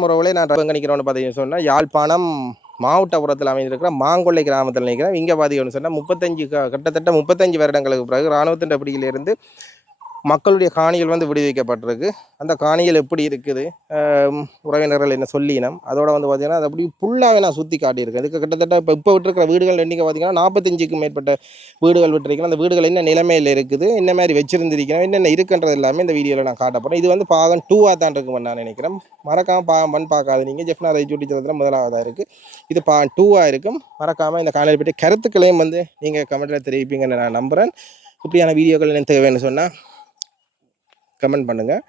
வணக்கம் உறவுகளே நான் ரவங்கணிக்கிறோன்னு பார்த்தீங்கன்னு சொன்னால் யாழ்ப்பாணம் மாவட்டபுரத்தில் அமைந்திருக்கிற மாங்கொள்ளை கிராமத்தில் நினைக்கிறேன். இங்கே பார்த்தீங்கன்னு சொன்னால் முப்பத்தஞ்சு கிட்டத்தட்ட முப்பத்தஞ்சு வருடங்களுக்கு பிறகு இராணுவத்தின் பிடியிலிருந்து மக்களுடைய காணிகள் வந்து விடுவிக்கப்பட்டிருக்கு. அந்த காணிகள் எப்படி இருக்குது? உறவினர்கள் என்ன சொல்லினம் அதோட வந்து பார்த்தீங்கன்னா அது அப்படி ஃபுல்லாகவே நான் சுற்றி காட்டியிருக்கேன். இதுக்கு கிட்டத்தட்ட இப்போ இப்போ விட்டுருக்கிற வீடுகள் எண்ணிக்கை பார்த்தீங்கன்னா நாற்பத்தஞ்சுக்கும் மேற்பட்ட வீடுகள் விட்டுருக்கேன். அந்த வீடுகள் என்ன நிலைமையில் இருக்குது? என்ன மாதிரி வச்சிருந்திருக்கிறோம்? என்னென்ன இருக்குன்றது எல்லாமே இந்த வீடியோவில் நான் காட்ட போகிறேன் இது வந்து பாகம் டூவாக தான் இருக்குமென்னு நான் நினைக்கிறேன். மறக்காமல் பாகம் ஒன் பார்க்காது நீங்கள் ஜெஃப்னா ரைச்சூட்டி தளத்தில் முதலாவதாக இருக்குது இது பா டூவாக இருக்கும். மறக்காமல் இந்த காணொலி பற்றி கருத்துக்களையும் வந்து நீங்கள் கமெண்ட்டில் தெரிவிப்பீங்கன்னு நான் நம்புகிறேன் இப்படியான வீடியோக்கள் எனக்கு தேவைன்னு சொன்னால் கமெண்ட் பண்ணுங்கள்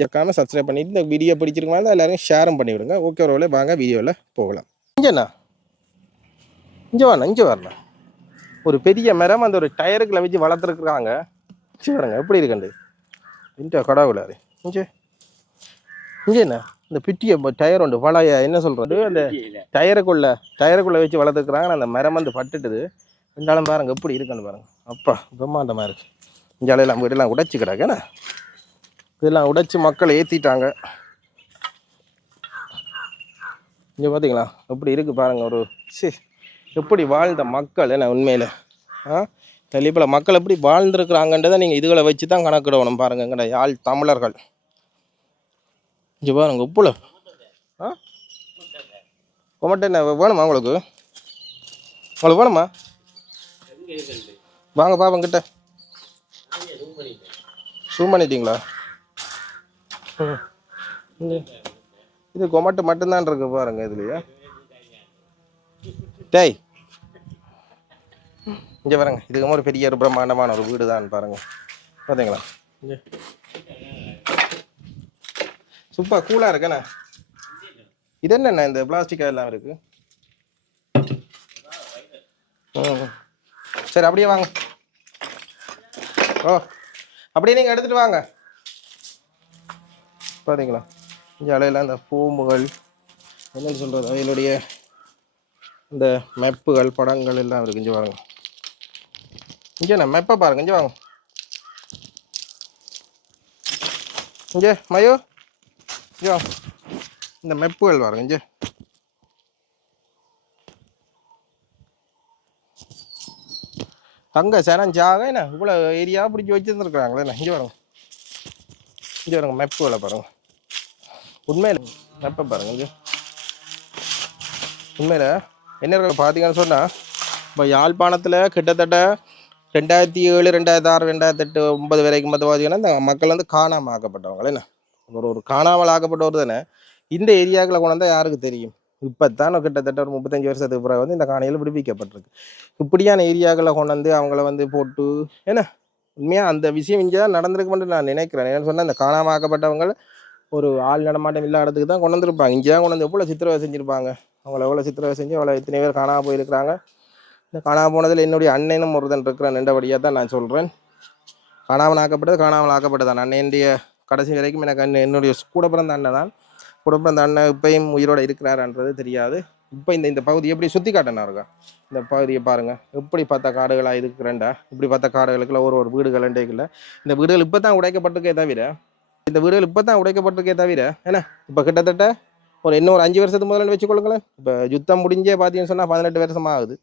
ஜக்காமல் சப்ஸ்கிரைப் பண்ணிவிட்டு இந்த வீடியோ பிடிச்சிருக்கமா இருந்தால் எல்லாரும் ஷேரும் பண்ணிவிடுங்க. ஓகே ஒரு வாங்க வீடியோவில் போகலாம். இங்கேண்ணா இங்கே வரணும் இங்கே வரணும் ஒரு பெரிய மரம் அந்த ஒரு டயருக்குள்ள வச்சு வளர்த்துருக்குறாங்க. சரி பாருங்க எப்படி இருக்குண்டு இந்த கடவுளாரு இங்கே. இங்கே என்ன? இந்த பிட்டியை டயர் உண்டு. வளைய என்ன சொல்கிறது அந்த டயருக்குள்ள டயருக்குள்ளே வச்சு வளர்த்துருக்குறாங்க. அந்த மரம் வந்து பட்டுட்டுது. இருந்தாலும் பாருங்கள் எப்படி இருக்குன்னு பாருங்கள் அப்பா பிரம்மாண்டமாக இருக்குது இங்கே எல்லாம் வீடெல்லாம் உடைச்சு கிடக்குண்ணே இதெல்லாம் உடைச்சு மக்களை ஏற்றிட்டாங்க இங்கே பார்த்தீங்களா எப்படி இருக்குது பாருங்கள் ஒரு சி எப்படி வாழ்ந்த மக்கள் என்ன உண்மையில்? ஆ? தெளிப்பில் மக்கள் எப்படி வாழ்ந்துருக்குறாங்கன்றதை நீங்கள் இதுகளை வச்சு தான் கணக்கிடணும் பாருங்க எங்கட யாழ் தமிழர்கள். இங்கே பாருங்க உப்புல. ஆ? கொமட்டை என்ன வேணுமா உங்களுக்கு? உங்களுக்கு வேணுமா? வாங்க பாப்பங்கிட்ட ஷூ பண்ணிட்டீங்களா? இது கொமட்டு மட்டும்தான் இருக்கு பாருங்க இதுலயே. டேய். இங்க பாருங்க இதுக்கு ஒரு பெரிய ஒரு பிரம்மாண்டமான ஒரு வீடு தான் பாருங்க. பாத்தீங்களா? இங்க. சூப்பர் கூலா இருக்கண்ணே. இது என்னண்ணே இந்த பிளாஸ்டிக் எல்லாம் இருக்கு? ம். சரி அப்படியே வாங்க. ஓ அப்படியே நீங்கள் எடுத்துட்டு வாங்க. பார்த்தீங்களா இந்த அலையில் அந்த பூம்புகள் என்னன்னு சொல்கிறது அவைகளுடைய இந்த மெப்புகள் படங்கள் எல்லாம் இருக்கு. இங்கே பாருங்க. இங்கே நான் மெப்பை பாருங்க. இங்கே வாங்க. இங்கே மயோ இங்கே வாங்க. இந்த மெப்புகள் பாருங்க. இங்கே. அங்கே சனஞ்சாக என்ன? இவ்வளோ ஏரியா பிடிச்சி வச்சுருந்துருக்குறாங்களே என்ன? இங்கே பாருங்க. இங்கே பாருங்க. மெப்புகளை பாருங்க. உண்மையில் மெப்பை பாருங்க இங்கே. உண்மையில் என்ன இருக்கு பார்த்தீங்கன்னு சொன்னால் இப்போ யாழ்ப்பாணத்தில் கிட்டத்தட்ட ரெண்டாயிரத்தி ஏழு ரெண்டாயிரத்தி ஆறு ரெண்டாயிரத்தி எட்டு ஒன்பது வரைக்கும் பார்த்து பார்த்தீங்கன்னா இந்த மக்கள் வந்து காணாமல் ஆக்கப்பட்டவங்க என்ன? ஒரு ஒரு காணாமல் ஆக்கப்பட்டவர் தானே? இந்த ஏரியாக்களை கொண்டு வந்தால் யாருக்கு தெரியும்? இப்போ தான் கிட்டத்தட்ட ஒரு முப்பத்தஞ்சு வருஷத்துக்கு பிறகு வந்து இந்த காணிகள் விடுவிக்கப்பட்டிருக்கு. இப்படியான ஏரியாக்களை கொண்டு வந்து அவங்கள வந்து போட்டு என்ன? உண்மையாக அந்த விஷயம் இங்கே தான் நடந்திருக்குமென்று நான் நினைக்கிறேன். ஏன்னு சொன்னால் இந்த காணாமல் ஆக்கப்பட்டவங்க ஒரு ஆள் நடமாட்டம் இல்லாத இடத்துக்கு தான் கொண்டு வந்திருப்பாங்க இங்கே தான் கொண்டு வந்து எவ்வளோ சித்திரவதை செஞ்சுருப்பாங்க? அவங்கள எவ்வளோ சித்திரவதை செஞ்சு அவ்வளோ எத்தனை பேர் காணாமல் போயிருக்கிறாங்க. இந்த காணாமல் போனதில் என்னுடைய அண்ணனும் ஒருத்தன் இருக்கிற நின்றபடியாக தான் நான் சொல்கிறேன் காணாமல் ஆக்கப்பட்டது காணாமல் ஆக்கப்பட்டதான் அண்ணனுடைய கடைசி வரைக்கும் எனக்கு அண்ணன் என்னுடைய கூட பிறந்த அண்ணன் தான். கூட பிறந்த அண்ணன் இப்பையும் உயிரோட இருக்கிறாரான்றது தெரியாது. இப்போ இந்த இந்த பகுதி எப்படி சுற்றி காட்டினா இருக்கா இந்த பகுதியை பாருங்கள் எப்படி பார்த்தா காடுகளாக இருக்கிறேன்டா? இப்படி பார்த்தா காடுகளுக்குள்ள ஒரு ஒரு வீடுகள் இல்லை இந்த வீடுகள் இப்போ தான் உடைக்கப்பட்டிருக்கே தவிர இந்த வீடுகள் இப்போ தான் உடைக்கப்பட்டிருக்கே தவிர என்ன? இப்போ கிட்டத்தட்ட ஒரு இன்னும் ஒரு அஞ்சு வருஷத்துக்கு முதல்ல வச்சுக்கொள்ளுங்களேன். இப்போ யுத்தம் முடிஞ்சே பார்த்தீங்கன்னு சொன்னால் பதினெட்டு வருஷம் ஆகுது.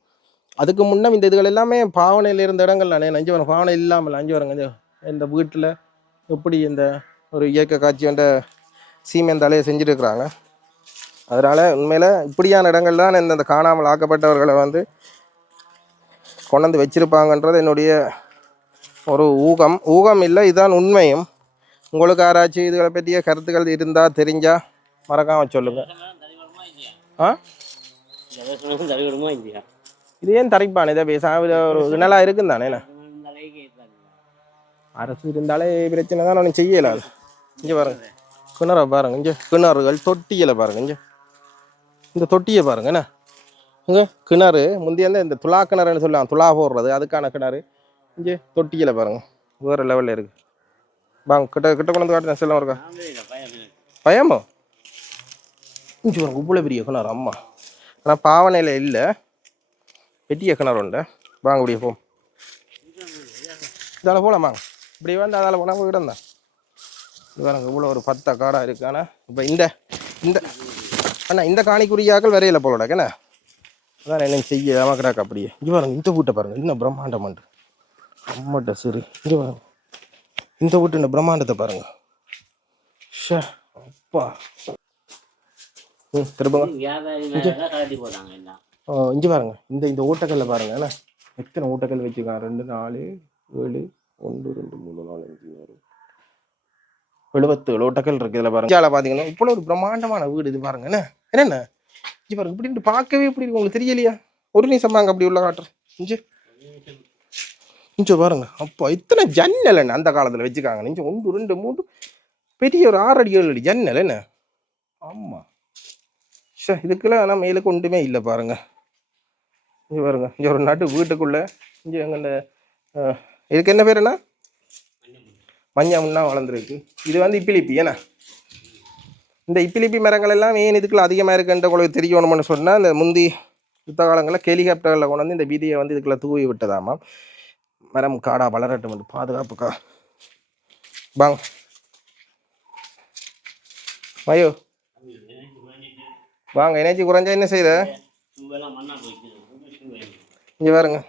அதுக்கு முன்னே இந்த இதுகள் எல்லாமே பாவனையில் இருந்த இடங்கள் நானே அஞ்சு வரும் பாவனை இல்லாமல் அஞ்சு வரங்க இந்த- வீட்டில் எப்படி இந்த ஒரு இயற்கை காட்சி என்ற சீமென் தலையை செஞ்சுருக்கிறாங்க. அதனால் உண்மையில் இப்படியான இடங்கள் தான் இந்த இந்த காணாமல் ஆக்கப்பட்டவர்களை வந்து கொண்டு வந்து வச்சிருப்பாங்கன்றது என்னுடைய ஒரு ஊகம். ஊகம் இல்லை இதுதான் உண்மையும். உங்களுக்கு யாராச்சும் இதுகளை பற்றிய கருத்துக்கள் இருந்தால் தெரிஞ்சால் மறக்காமல் சொல்லுங்கள் ஆ? இது ஏன் தரைப்பான்? இதை பேசாம ஒரு இனலாக இருக்கும் தானே என்ன? அரசு இருந்தாலே பிரச்சனை தான் ஒன்றும் செய்யல அது. இங்கே பாருங்க. கிணறை பாருங்க இங்கே கிணறுகள் தொட்டியில் பாருங்க இங்கே. இந்த தொட்டியை பாருங்க என்ன? இங்கே கிணறு முந்தைய இந்த துலா கிணறுன்னு சொல்லுவாங்க துலா போடுறது அதுக்கான கிணறு. இங்கே தொட்டியில் பாருங்க வேறு லெவலில் இருக்குது வாங்க கிட்ட கிட்ட கொண்டு காட்டுறேன் செல்லம் இருக்கா பயமோ இங்கே பாருங்க இவ்வளோ பெரிய கிணறு அம்மா ஆனால் பாவனையில் இல்லை பெரிய கிணறு உண்டு வாங்க இப்படியே போம் இதால் போகலாம் வாங்க இப்படி வந்து அதால் போனால் போய் தான் இது பாருங்க இவ்வளோ ஒரு பத்த காடாக இருக்கு ஆனால் இப்போ இந்த இந்த அண்ணா இந்த காணிக்குரியாக்கள் வரையில போலடாக்க என்ன அதான் என்ன செய்ய அமக்கடாக்க அப்படியே இங்கே பாருங்க இந்த வீட்டை பாருங்க இன்னும் பிரம்மாண்டம் உண்டு அம்மட்ட சரி இங்கே பாருங்க இந்த வீட்டு இந்த பிரம்மாண்டத்தை பாருங்க. ஷே அப்பா. ம் திரும்பங்க வியாபாரி பாருங்க. இந்த இந்த ஓட்டக்கல்ல பாருங்க. என்ன? எத்தனை ஓட்டக்கல் வச்சுருக்காங்க? ரெண்டு நாலு ஏழு ஒன்று ரெண்டு மூணு நாலு அஞ்சு ஆறு. எழுபத்தேழு ஓட்டக்கல் இருக்கு இதுல பாருங்க. இந்தியாவில் பார்த்தீங்கன்னா இப்போ ஒரு பிரம்மாண்டமான வீடு இது பாருங்க. என்ன? என்னென்ன? இங்க பாருங்க. இப்படின்ட்டு பார்க்கவே இப்படி இருக்கு? உங்களுக்கு தெரியலையா? ஒரு நிமிஷம் வாங்க அப்படி உள்ள காட்டுறேன். இஞ்சி இஞ்ச பாருங்க. அப்பா இத்தனை ஜன்னல் என்ன அந்த காலத்தில் வச்சுக்காங்க இஞ்ச ஒன்று ரெண்டு மூணு பெரிய ஒரு ஆறு அடி ஏழு அடி ஜன்னல் என்ன? ஆமாம் ஷே இதுக்கெல்லாம் ஆனால் மேலுக்கு ஒன்றுமே இல்லை பாருங்க. இங்கே பாருங்க. இங்கே ஒரு நாட்டு வீட்டுக்குள்ளே இங்கே இந்த இதுக்கு என்ன பேர் என்ன? மஞ்சள் முன்னா வளர்ந்துருக்கு. இது வந்து இப்பிலிப்பி ஏன்னா இந்த இப்பிலிப்பி மரங்கள் எல்லாம் ஏன் இதுக்குள்ள அதிகமாக இருக்குன்ற உங்களுக்கு தெரியணும்னு சொன்னால் இந்த முந்தி யுத்த காலங்களில் ஹெலிகாப்டரில் கொண்டு வந்து இந்த விதியை வந்து இதுக்குள்ள தூவி விட்டதாமாம். மரம் காடா வளரட்டும் என்று பாதுகாப்புக்கா. வாங்க. ஐயோ வாங்க எனர்ஜி குறைஞ்சா என்ன செய்த? சுவெல்லாம் இங்கே பாருங்க.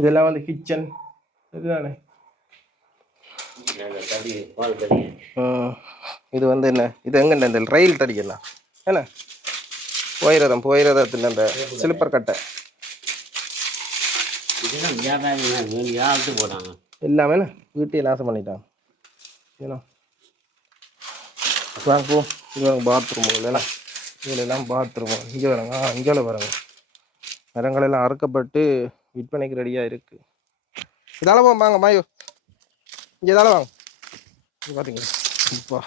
இதெல்லாம் வந்து கிச்சன் இதுதானே? இது வந்து என்ன? இது எங்கண்ணே இந்த ரயில் தடிக்கலாம் என்ன? போயிரதம் போயிரதத்தில் அந்த சிலிப்பர் கட்டை. எல்லாமே என்ன வீட்டையே நாசம் பண்ணிட்டாங்க ஏன்னா வாங்க இது பாத்ரூம் இல்லைண்ணா இதில் எல்லாம் பாத்ரூம் இங்கே வரங்க ஆ இங்கே வரங்க மரங்கள் எல்லாம் அறுக்கப்பட்டு விற்பனைக்கு ரெடியாக இருக்கு. இதால போங்க வாங்க மாயோ. இங்கே இதால வாங்க. இங்கே இப்பா.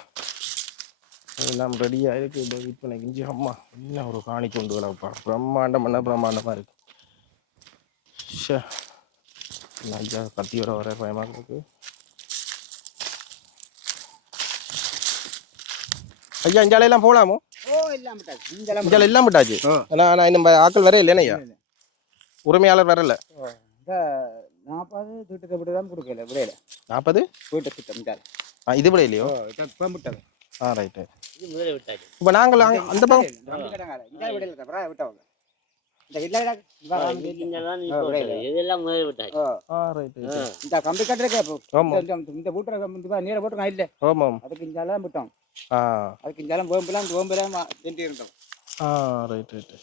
எல்லாம் ரெடியாக இருக்கு. இப்போ விற்பனைக்கு இஞ்சி அம்மா. என்ன ஒரு காணி கொண்டு வரப்பா பிரம்மாண்டம் என்ன பிரம்மாண்டமாக இருக்கு. ஷே ஐயா கத்தியோட வர பயமாக இருக்கு ஐயா இஞ்சாலையெல்லாம் போகலாமோ இஞ்சால எல்லாம் விட்டாச்சு ஆனால் ஆனால் இன்னும் ஆக்கள் வர இல்லையா ஐயா உரிமையாளர் வரல இந்த நாற்பது திட்டத்தை விட்டு தான் கொடுக்கல விடையில நாற்பது வீட்டு திட்டம் இது விட இல்லையோ விட்டது ஆ ரைட்டு இப்போ நாங்கள் அந்த பக்கம் இந்த இந்த இந்த கம்பி கட்டுறதுக்கு இந்த- இந்த- இந்த வீட்டுல இந்த நீரை போட்டுருக்கோம் இல்லை. ஆமாம் அதுக்கு விட்டோம் ஆ. அதுக்கு இஞ்சாலம் வேம்பெல்லாம் வேம்பெல்லாம் சென்று இருந்தோம். ஆ ரைட் ரைட்டு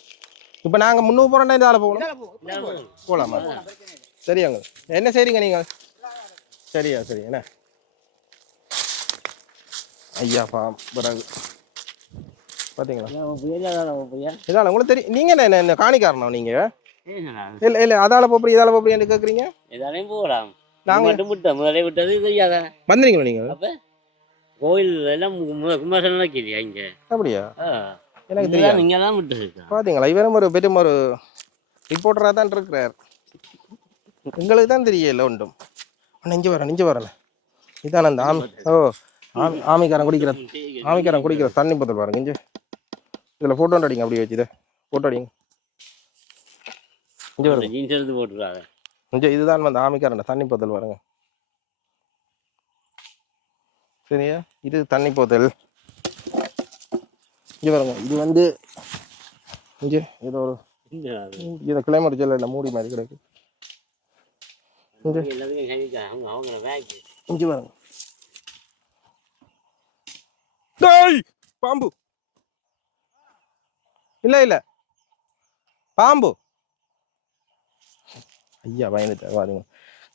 இப்போ நாங்கள் முன்னூறு போகிறோன்னா இதால் போகணும். இந்தால போ- இப்படி போ. போகலாமா? பிரச்சனை இல்லை. சரியாங்க என்ன செய்றீங்க நீங்கள் சரியா சரி. என்ன? ஐயா பா பிறகு. பார்த்தீங்களா இதால உங்களுக்கு தெரியும் நீங்கள் என்ன என்ன காணிக்காரணம் நீங்கள் இல்லை இல்லை அதால போப்படி இதால போப்படின்னு கேட்குறீங்க இதாலையும் போகலாம். நாங்க- மட்டும் விட்டோம் முதல்ல விட்டது தெரியாத? வந்துறீங்களா நீங்கள் அப்ப? கோயில் எல்லாம் கும்பாசனம் நடக்குது இங்க? அப்படியா. எனக்கு தெரியாது. நீங்க தான் விட்டு பார்த்தீங்களா இவரும் ஒரு பெரும் ஒரு ரிப்போர்ட்டராக தான் இருக்கிறார். எங்களுக்கு தான் தெரியல ஒன்றும். அண்ணா இங்கே வரேன் இங்கே வரேன். இதான அந்த ஆமி ஓ ஆமி ஆமிக்காரன் குடிக்கிற ஆமிக்காரன் குடிக்கிற தண்ணி போத்தல் பாருங்க இங்கே. இதில் ஃபோட்டோ அடிங்க அப்படியே வச்சு இதை. ஃபோட்டோ அடிங்க. இங்கே வருங்க ஜீன்ஸ் எடுத்து போட்டுருக்காங்க. இங்கே இதுதான் வந்து ஆமிக்காரன் தண்ணி போத்தல் பாருங்க. சரியா? இது தண்ணி போத்தல். இங்கே பாருங்க இது வந்து இங்கே ஏதோ ஒரு இதை கிளைமேட் ஜெல்ல மூடி மாதிரி கிடக்கு. இங்கே. பாருங்க. பாம்பு. இல்லை இல்லை. பாம்பு. ஐயா பயந்துட்டேன் பாருங்க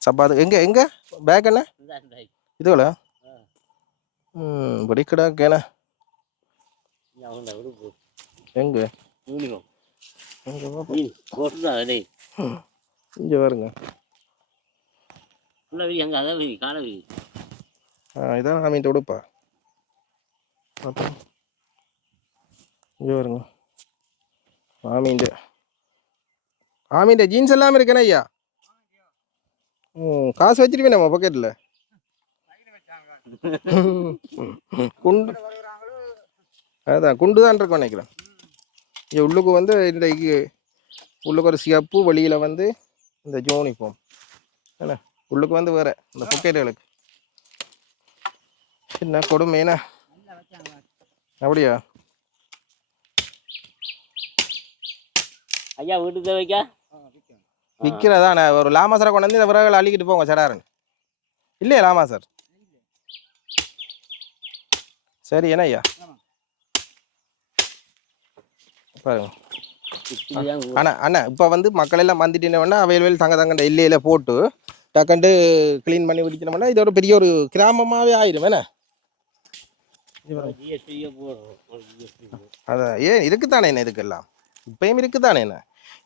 சப்பாத்து எங்கே எங்கே? பேக் என்ன? இதுல ம் படிக்கடாக்கேன அவங்க எங்கே? எங்க யூனிஃபார்ம் பாருங்க ஆ இதான் ஆமிட்ட உடுப்பா இங்கே இங்க பாருங்க ஆமீண்டு ஆமீண்ட ஜீன்ஸ் எல்லாமே இருக்கேனா ஐயா? ம் காசு வச்சிருப்பேன் நம்ம பாக்கெட்டில் குண்டு. அதுதான் குண்டு தான் இருக்கும் நினைக்கிறேன். இங்கே உள்ளுக்கு வந்து இந்த உள்ளுக்கு ஒரு சிகப்பு வழியில் வந்து இந்த ஜோனிப்போம் என்ன? உள்ளுக்கு வந்து வேறு இந்த பக்கெட்டுகளுக்கு என்ன கொடுமைனா? அப்படியா? ஐயா வீட்டுக்கு தேவைக்கா? விற்கிறதானே ஒரு லாமாசரை கொண்டு வந்து இந்த விறகுகளை அள்ளிக்கிட்டு போங்க சடாரன். இல்லையா லாமாசர் சரி? என்ன ஐயா? பாருங்க. அண்ணா அண்ணா இப்போ வந்து மக்கள் எல்லாம் வந்துட்டீங்கன்னா அவையில் தங்க தங்கண்ட இல்லையில போட்டு டக்கண்டு க்ளீன் பண்ணி விடிக்கணும்னா இது ஒரு பெரிய ஒரு கிராமமாகவே ஆயிடும் என்ன? அதான் ஏன் இருக்குதானே என்ன இதுக்கெல்லாம்? இப்பயும் இருக்குதானே என்ன?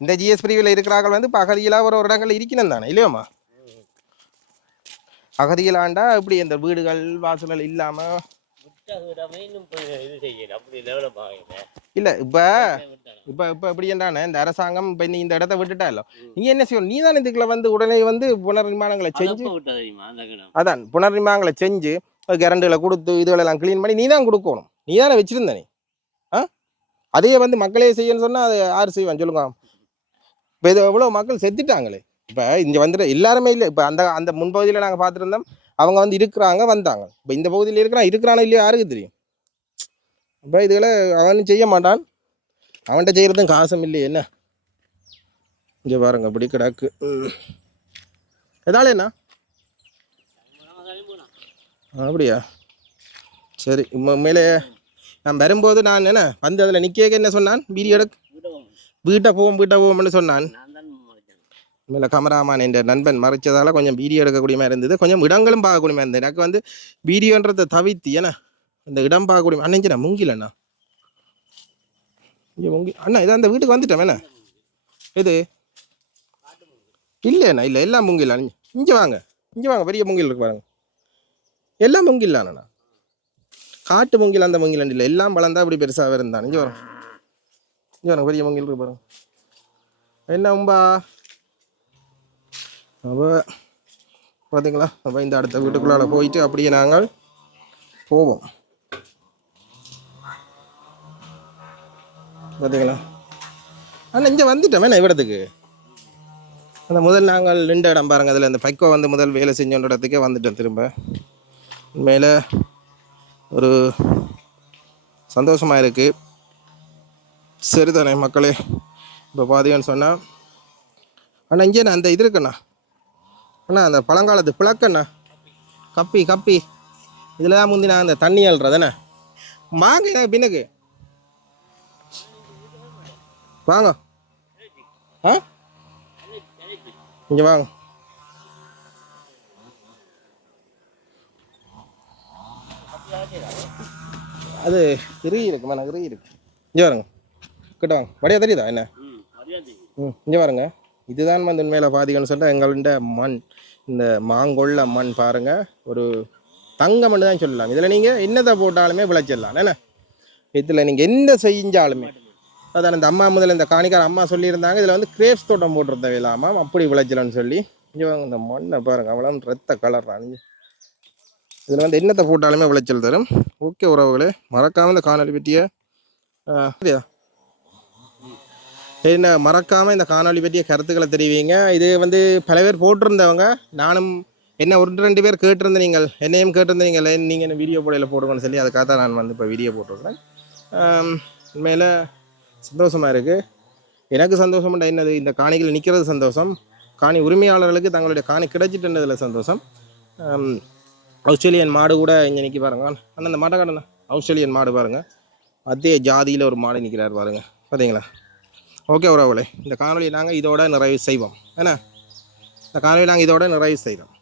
இந்த ஜிஎஸ் பிரிவில் இருக்கிறார்கள் வந்து பகுதியில் ஒரு ஒரு இடங்கள் இருக்கணும் தானே இல்லையோம்மா பகுதியிலாண்டா இப்படி இந்த வீடுகள் வாசல்கள் இல்லாமல் ஆகல. இல்லை இப்போ இப்போ இப்போ எப்படி என்றானே இந்த அரசாங்கம் இப்போ நீ இந்த இடத்த விட்டுட்டா இல்லை நீ என்ன செய்யணும்? நீ தான் இதுக்குள்ள வந்து உடனே வந்து புனர்நிர்மாணங்களை செஞ்சு அதான் புனர்நிர்மாணங்களை செஞ்சு கரண்டுகளை கொடுத்து இதுகளெல்லாம் க்ளீன் பண்ணி நீ தான் கொடுக்கணும். நீ தானே வச்சிருந்த நீ. ஆ அதையே வந்து மக்களே செய்யணும்னு சொன்னால் அது யார் செய்வான் சொல்லுங்க. இப்போ இது எவ்வளோ மக்கள் செத்துட்டாங்களே. இப்போ இங்கே வந்துட்டு எல்லாருமே இல்லை. இப்போ அந்த அந்த முன்பகுதியில் நாங்கள் பார்த்துருந்தோம். அவங்க வந்து இருக்கிறாங்க வந்தாங்க. இப்போ இந்த பகுதியில் இருக்கிறான் இருக்கிறானோ இல்லையோ யாருக்கு தெரியும்? இப்போ இதுகளை அவனும் செய்ய மாட்டான். அவன்கிட்ட செய்கிறதும் காசும் இல்லையே என்ன? இங்கே பாருங்க அப்படி கிடக்கு. ம். எதால என்ன? அப்படியா? சரி உம்ம- உண்மையிலே நான் வரும்போது நான் என்ன வந்து அதில் நிற்க என்ன சொன்னான்? வீடியோ எடுக்க வீட்டை போவோம் வீட்டை போவோம்னு சொன்னான். மேலே கமராமான் என்ற நண்பன் மறைச்சதால கொஞ்சம் வீடியோ எடுக்கக்கூடிய மாதிரி இருந்தது. கொஞ்சம் இடங்களும் பார்க்கக்கூடிய மாதிரி இருந்தது. எனக்கு வந்து வீடியோன்றதை தவிர்த்து ஏன்னா இந்த இடம் பார்க்கக்கூடிய அண்ணஞ்சினா முங்கிலண்ணா இங்கே முங்கி அண்ணா இதான் அந்த வீட்டுக்கு வந்துட்டேன் என்ன? இது இல்லைண்ணா இல்லை எல்லாம் முங்கில் இங்கே வாங்க இங்கே வாங்க பெரிய முங்கில் இருக்கு பாருங்க. எல்லாம் முங்கில் அண்ணா காட்டு மூங்கில் அந்த மூங்கில் இல்லை எல்லாம் வளர்ந்தா இப்படி பெருசாக இருந்தான் இங்கே வரும். இங்கே வரும். பெரிய மூங்கில் இருக்கு பாருங்க. என்ன உம்பா? அப்போ பார்த்தீங்களா அப்போ இந்த அடுத்த வீட்டுக்குள்ளால போயிட்டு அப்படியே நாங்கள் போவோம். பார்த்தீங்களா அண்ணா இங்கே வந்துட்டோம் வேணா இவ்விடத்துக்கு. அந்த முதல் நாங்கள் நின்ற இடம் பாருங்கள் அதில் இந்த பைக்கோ வந்து முதல் வேலை செஞ்சோன்ற இடத்துக்கே வந்துட்டோம் திரும்ப. உண்மையில் ஒரு சந்தோஷமாக இருக்குது சரிதானே மக்களே இப்போ பார்த்தீங்கன்னு சொன்னால் அண்ணா இங்கே அந்த இது இருக்குண்ணா? அண்ணா அந்த பழங்காலத்து பிளக்கண்ணா? கப்பி கப்பி. இதில் தான் முந்தி நான் அந்த தண்ணி அல்றதுண்ணே வாங்க எனக்கு பின்னுக்கு. வாங்க. ஆ? இங்கே வாங்க. அது கிரி இருக்குமா நான் கிரி இருக்கு. இங்கே வாருங்க. கிட்ட வாங்க. வடியா தெரியுதா என்ன? ம் இங்கே பாருங்க இதுதான் வந்து உண்மையில் பாதிக்கணும்னு சொல்லிட்டு எங்கள்கிட்ட மண் இந்த மாங்கொள்ள மண் பாருங்க. ஒரு தங்க மண் தான் சொல்லலாம். இதில் நீங்கள் என்னத்தை போட்டாலுமே விளைச்சிடலாம். என்ன? இதில் நீங்கள் என்ன செஞ்சாலுமே. அதான் இந்த அம்மா முதல்ல இந்த காணிக்கார அம்மா சொல்லியிருந்தாங்க. இதில் வந்து கிரேப்ஸ் தோட்டம் போட்டிருந்த இல்லாமல் அப்படி விளைச்சலன்னு சொல்லி. இங்கே வாங்க இந்த மண்ணை பாருங்க. அவ்வளோ ரத்த கலர் அணிஞ்சு. இதில் வந்து என்னத்தை போட்டாலுமே விளைச்சல் தரும். ஓகே உறவுகளே மறக்காமல் இந்த காணொலி பற்றிய சரியா என்ன மறக்காமல் இந்த காணொளி பற்றிய கருத்துக்களை தெரிவிங்க. இது வந்து பல பேர் போட்டிருந்தவங்க. நானும் என்ன ஒரு ரெண்டு பேர் கேட்டிருந்த நீங்கள் என்னையும் கேட்டிருந்தீங்க நீங்கள் நீங்கள் என்ன வீடியோ போடையில் போடுங்கன்னு சொல்லி அதுக்காக தான் நான் வந்து இப்போ வீடியோ போட்டிருக்கிறேன். உண்மையில் சந்தோஷமாக இருக்குது எனக்கு சந்தோஷம் என்னது? இந்த காணிகள் நிற்கிறது சந்தோஷம். காணி உரிமையாளர்களுக்கு தங்களுடைய காணி கிடைச்சிட்டுன்றதில் சந்தோஷம். ஆஸ்திரேலியன் மாடு கூட இங்கே நிற்கி பாருங்க. அண்ணன் அந்த மாட்டை காட்டுண்ணா. ஆஸ்திரேலியன் மாடு பாருங்கள் அதே ஜாதியில் ஒரு மாடு நிற்கிறார் பாருங்கள் பார்த்தீங்களா ஓகே உறவுகளே. இந்த காணொலியை நாங்கள் இதோட நிறைவு செய்வோம். என்ன? இந்த காணொலியை நாங்கள் இதோட நிறைவு செய்கிறோம்